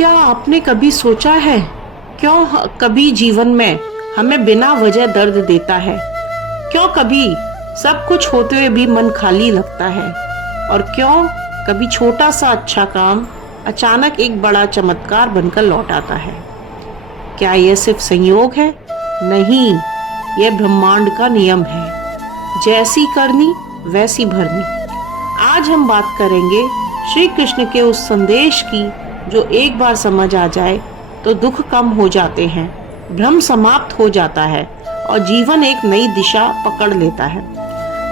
क्या आपने कभी सोचा है क्यों कभी जीवन में हमें बिना वजह दर्द देता है? क्यों कभी सब कुछ होते हुए भी मन खाली लगता है? और क्यों कभी छोटा सा अच्छा काम अचानक एक बड़ा चमत्कार बनकर लौट आता है? क्या यह सिर्फ संयोग है? नहीं, यह ब्रह्मांड का नियम है। जैसी करनी वैसी भरनी। आज हम बात करेंगे श्री कृष्ण के उस संदेश की जो एक बार समझ आ जाए तो दुख कम हो जाते हैं, भ्रम समाप्त हो जाता है और जीवन एक नई दिशा पकड़ लेता है।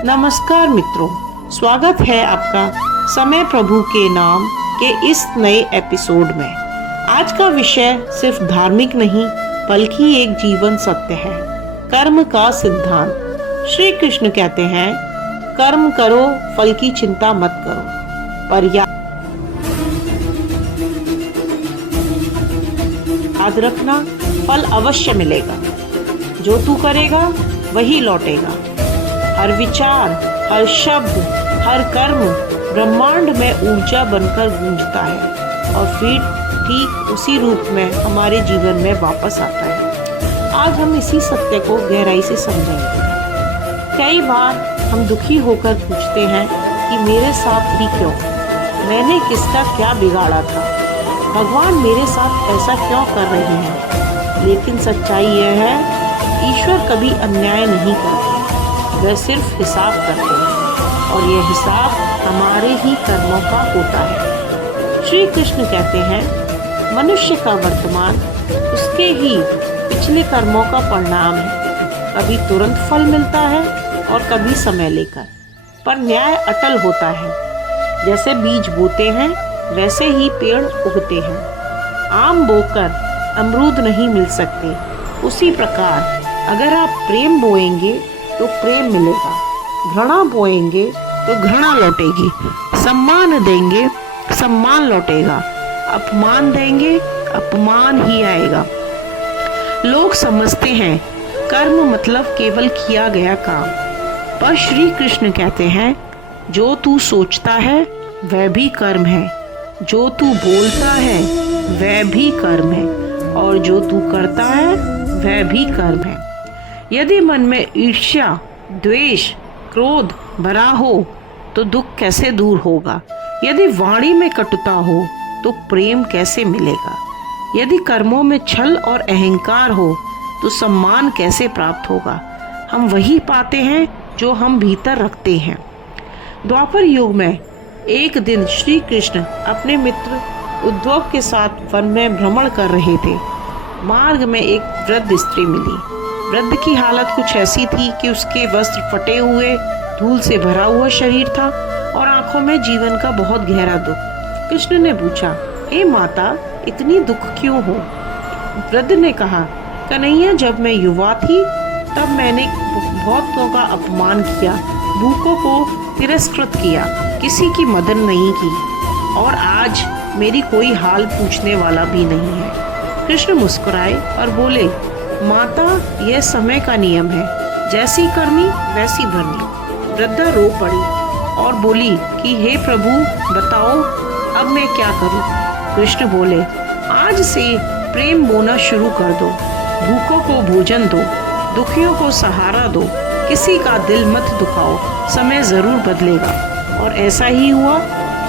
नमस्कार मित्रों, स्वागत है आपका समय प्रभु के नाम के इस नए एपिसोड में। आज का विषय सिर्फ धार्मिक नहीं बल्कि एक जीवन सत्य है, कर्म का सिद्धांत। श्री कृष्ण कहते हैं, कर्म करो, फल की चिंता मत करो, पर याद रखना फल अवश्य मिलेगा। जो तू करेगा वही लौटेगा। हर विचार, हर शब्द, हर कर्म ब्रह्मांड में ऊर्जा बनकर गूंजता है और फिर ठीक उसी रूप में हमारे जीवन में वापस आता है। आज हम इसी सत्य को गहराई से समझेंगे। कई बार हम दुखी होकर पूछते हैं कि मेरे साथ ही क्यों, मैंने किसका क्या बिगाड़ा था, भगवान मेरे साथ ऐसा क्यों कर रहे हैं? लेकिन सच्चाई यह है, ईश्वर कभी अन्याय नहीं करते, वह सिर्फ हिसाब करते हैं और यह हिसाब हमारे ही कर्मों का होता है। श्री कृष्ण कहते हैं, मनुष्य का वर्तमान उसके ही पिछले कर्मों का परिणाम है। कभी तुरंत फल मिलता है और कभी समय लेकर, पर न्याय अटल होता है। जैसे बीज बोते हैं वैसे ही पेड़ उगते हैं। आम बोकर अमरूद नहीं मिल सकते, उसी प्रकार अगर आप प्रेम बोएंगे तो प्रेम मिलेगा, घृणा बोएंगे तो घृणा लौटेगी, सम्मान देंगे सम्मान लौटेगा, अपमान देंगे अपमान ही आएगा। लोग समझते हैं कर्म मतलब केवल किया गया काम, पर श्री कृष्ण कहते हैं, जो तू सोचता है वह भी कर्म है, जो तू बोलता है वह भी कर्म है और जो तू करता है वह भी कर्म है। यदि मन में ईर्ष्या, द्वेष, क्रोध भरा हो तो दुख कैसे दूर होगा? यदि वाणी में कटुता हो तो प्रेम कैसे मिलेगा? यदि कर्मों में छल और अहंकार हो तो सम्मान कैसे प्राप्त होगा? हम वही पाते हैं जो हम भीतर रखते हैं। द्वापर युग में एक दिन श्री कृष्ण अपने मित्र उद्धव के साथ वन में भ्रमण कर रहे थे। मार्ग में एक वृद्ध स्त्री मिली। वृद्ध की हालत कुछ ऐसी थी कि उसके वस्त्र फटे हुए, धूल से भरा हुआ शरीर था और आंखों में जीवन का बहुत गहरा दुख। कृष्ण ने पूछा, हे माता, इतनी दुख क्यों हो? वृद्ध ने कहा, कन्हैया, जब मैं युवा थी तब मैंने बहुतों का अपमान किया, भूखों को तिरस्कृत किया, किसी की मदद नहीं की और आज मेरी कोई हाल पूछने वाला भी नहीं है। कृष्ण मुस्कुराए और बोले, माता, यह समय का नियम है, जैसी करनी वैसी भरनी। वृद्धा रो पड़ी और बोली कि हे प्रभु, बताओ अब मैं क्या करूं? कृष्ण बोले, आज से प्रेम बोना शुरू कर दो, भूखों को भोजन दो, दुखियों को सहारा दो, किसी का दिल मत दुखाओ, समय जरूर बदलेगा। और ऐसा ही हुआ।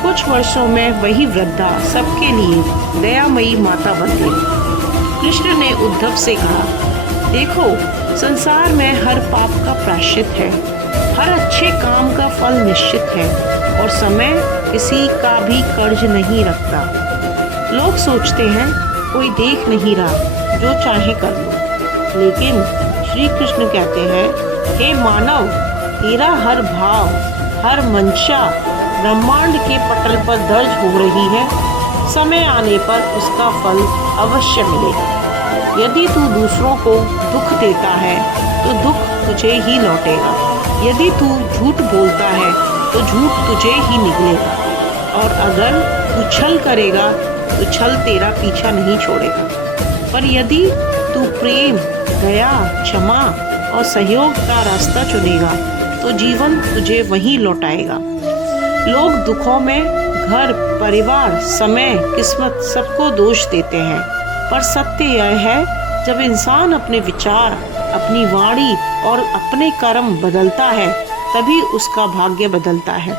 कुछ वर्षों में वही वृद्धा सबके लिए दयामयी माता बन गई। कृष्ण ने उद्धव से कहा, देखो, संसार में हर पाप का प्रायश्चित है, हर अच्छे काम का फल निश्चित है और समय किसी का भी कर्ज नहीं रखता। लोग सोचते हैं कोई देख नहीं रहा, जो चाहे कर लो, लेकिन श्री कृष्ण कहते हैं, हे मानव, तेरा हर भाव, हर मंशा ब्रह्मांड के पटल पर दर्ज हो रही है। समय आने पर उसका फल अवश्य मिलेगा। यदि तू दूसरों को दुख देता है तो दुख तुझे ही लौटेगा। यदि तू झूठ बोलता है तो झूठ तुझे ही निकलेगा और अगर तू छल करेगा तो छल तेरा पीछा नहीं छोड़ेगा। पर यदि तू प्रेम, दया, क्षमा और सहयोग का रास्ता चुनेगा तो जीवन तुझे वहीं लौटाएगा। लोग दुखों में घर, परिवार, समय, किस्मत सबको दोष देते हैं, पर सत्य यह है जब इंसान अपने विचार, अपनी वाणी और अपने कर्म बदलता है तभी उसका भाग्य बदलता है।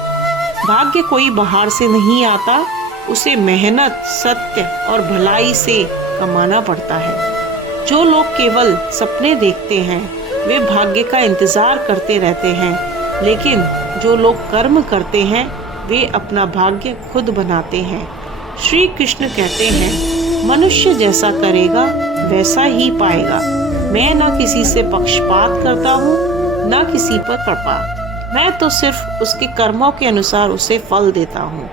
भाग्य कोई बाहर से नहीं आता, उसे मेहनत, सत्य और भलाई से कमाना पड़ता है। जो लोग केवल सपने देखते हैं वे भाग्य का इंतजार करते रहते हैं, लेकिन जो लोग कर्म करते हैं वे अपना भाग्य खुद बनाते हैं। श्री कृष्ण कहते हैं, मनुष्य जैसा करेगा वैसा ही पाएगा। मैं ना किसी से पक्षपात करता हूँ ना किसी पर कृपा, मैं तो सिर्फ उसके कर्मों के अनुसार उसे फल देता हूँ।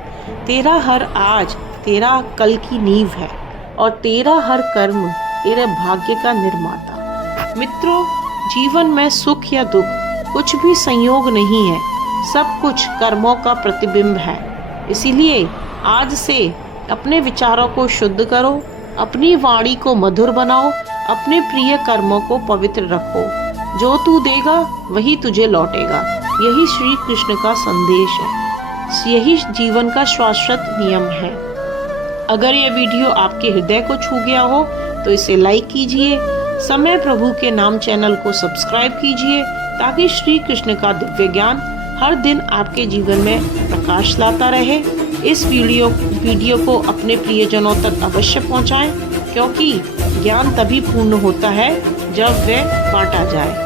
तेरा हर आज तेरा कल की नींव है और तेरा हर कर्म तेरे भाग्य का निर्माता। मित्रों, जीवन में सुख या दुख कुछ भी संयोग नहीं है, सब कुछ कर्मों का प्रतिबिंब है। इसीलिए आज से अपने विचारों को शुद्ध करो, अपनी वाणी को मधुर बनाओ, अपने प्रिय कर्मों को पवित्र रखो। जो तू देगा वही तुझे लौटेगा, यही श्री कृष्ण का संदेश है, यही जीवन का शाश्वत नियम है। अगर यह वीडियो आपके हृदय को छू गया हो तो इसे लाइक कीजिए, समय प्रभु के नाम चैनल को सब्सक्राइब कीजिए ताकि श्री कृष्ण का दिव्य ज्ञान हर दिन आपके जीवन में प्रकाश लाता रहे। इस वीडियो को अपने प्रियजनों तक अवश्य पहुंचाएं, क्योंकि ज्ञान तभी पूर्ण होता है जब वह बांटा जाए।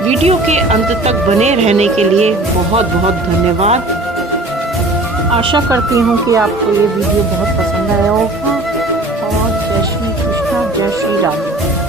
वीडियो के अंत तक बने रहने के लिए बहुत बहुत धन्यवाद। आशा करती हूँ कि आपको ये वीडियो बहुत पसंद आया होगा। और जय श्री कृष्ण, जय श्री राधे।